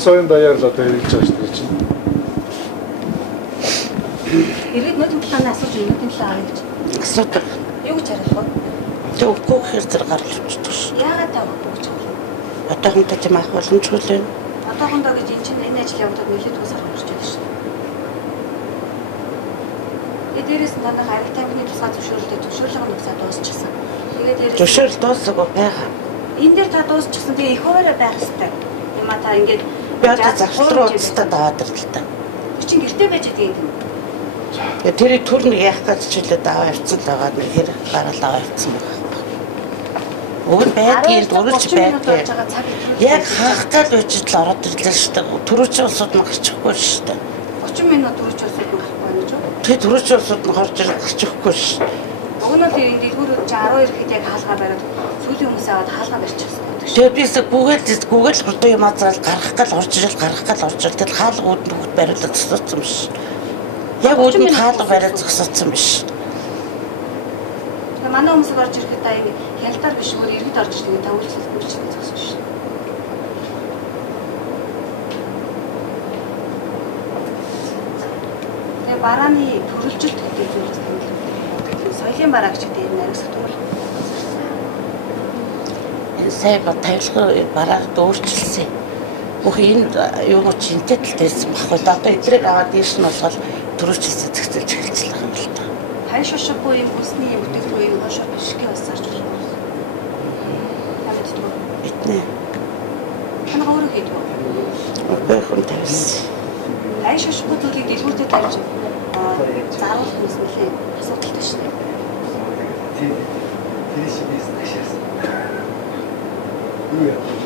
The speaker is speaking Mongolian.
Соён даяар л одоо хэрэгж байгаа шүү дээ чинь. Ирээд нүд танаас асууж юм л аа гэж. Асуудаг. Юу гэж ярих вэ? Төвгүй хэрэг гарч ирчихсэн ш. Яагаад тавахгүй гэж байна? Одоохондоо тийм ах боломжгүй л. Одоохондоо гэж эн чинь энэ ажил явагдаад нэлээд тусаар гарч ирж байна шүү. Дээрээс нь танах ариг тамхины тусгай зөвшөөрлөг нөхцөл дуусчихсан. Тэгээд дээрээс зөвшөөрөл дуусаагүй байгаа. Энэ дээр та дуусчихсан. Тэгээ их хоороо байх хэрэгтэй. Юм та ингээд яа завшил руу уцтаад аваад ирлээ. Тэр чинь гэртээ байж байгаа юм. Тэр төрний яах гэж чилээд аваа явцсан л байгаа нэг хэрэг гарал аваа явцсан байгаа. Өөр байдгийг дөрвөлж байдаг. Яг хаах гал үжид л ороод ирлээ шүү дээ. Төрөөч улсууд нь гарчихгүй шүү дээ. 30 минут төрөөч улсууд нь гарахгүй гэж үү? Тэр төрөөч улсууд нь гарч ирэх гарчихгүй шүү. Уг нь л энэ дэлгүүрүүд чи 12 хэд яг хаалгаа бариад сүүлийн хүмүүс аваад хаалгаа барьчихсан. Тэгээд бис гүүгээл хурдан юм азрал гарах гал орж ирэл тэгэл хаалга үүдэн бүгд бариулаад зогсооцсон биш. Яг үүдэн хаалга бариад зогсооцсон биш. Тэгээ манай хүмүүс орж ирэхэд та ингэ хялтаар биш өөр иргэд орж ирдэг та үйлчлэл бүрчлэн зогссон шүү. Тэгээ барааны төрөлжилт гэдэг зүйлс тэмдэглэв. Соёлын бараа гэж гэдэг юм ариусгах тул. Сая тавилгын бараа өөрчилсөн. Бүх энэ юу ч энтэй талдайсан баггүй. Одоо эдрийг аваад дээш нь болгоод төрөөчлөсөн зэгцэлж эхэлчихлээ юм л та. Хай шошгогүй юм усны юм бүтээгдэхүүн юм хошоо бишгээ усаарч байна. Хамтдаа. Битнэ. Танаа өөрөө хийдэг үү? Окей, хүн тавьсан. Хай шошгогүй зүйлийг дэлгүүртээ тавьж заруулах юм нэлээ асуудалтай шнэ. Тэр шиг бизнес ашаас. Юу яа?